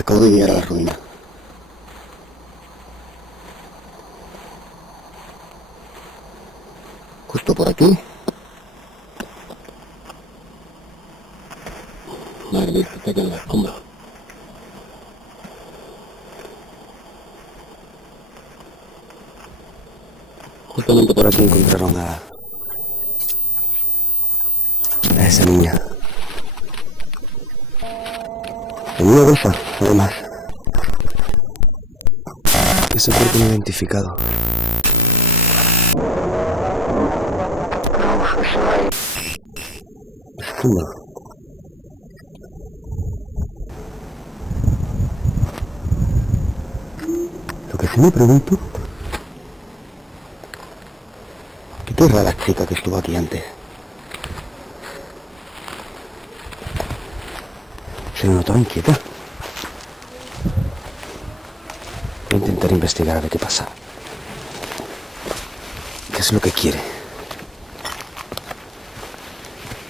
Acabo de llegar a la ruina. Justo por aquí. Madre, está aquí en la sombra. Justamente por aquí encontraron a esa niña. En una bolsa, además. Ese cuerpo no identificado. Escudo. Lo que sí me pregunto... ¿Qué era la chica que estuvo aquí antes? Se me notaba inquieta. Voy a intentar investigar a ver qué pasa. ¿Qué es lo que quiere?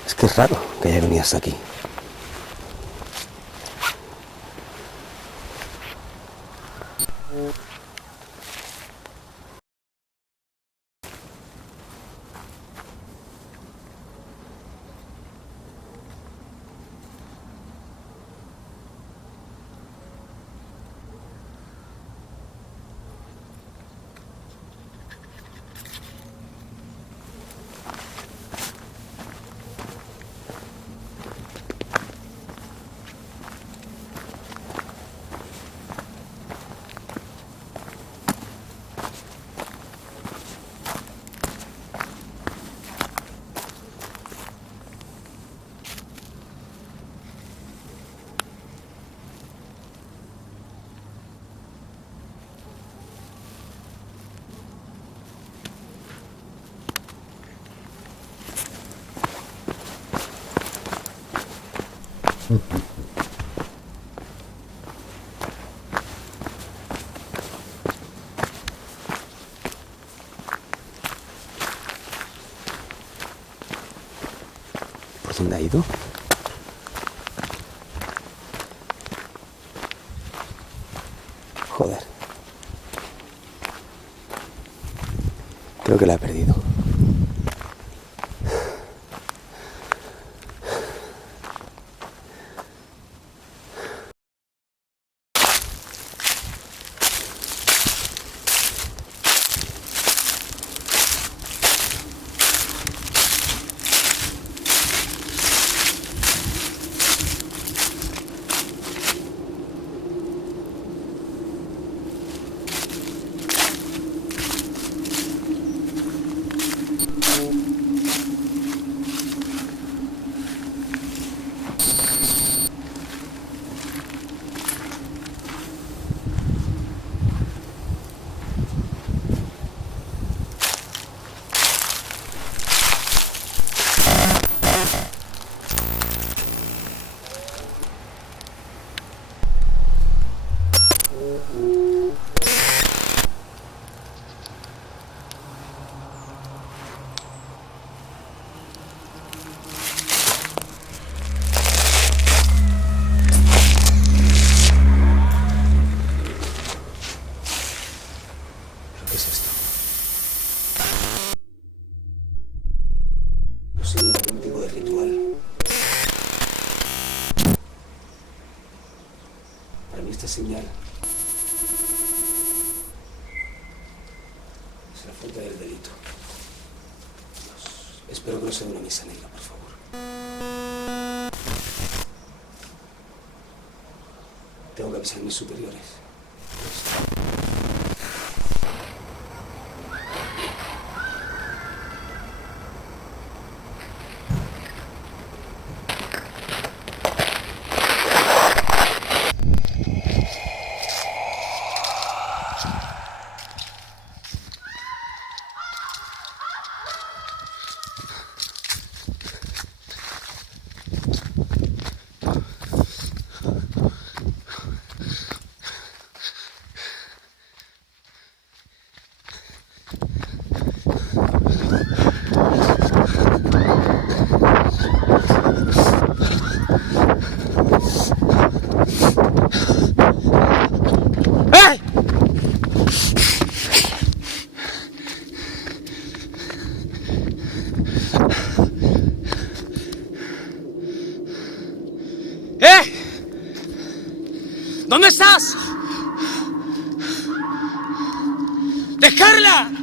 Es que es raro que haya venido hasta aquí. ¿Por dónde ha ido? Joder. Creo que la he perdido. ¿Qué es esto? No sé, algún tipo de ritual. Para mí esta señal es la fuente del delito. Dios, espero que no sea una misa negra, por favor. Tengo que avisar a mis superiores. ¡Eh! ¿Dónde estás? ¡Dejarla!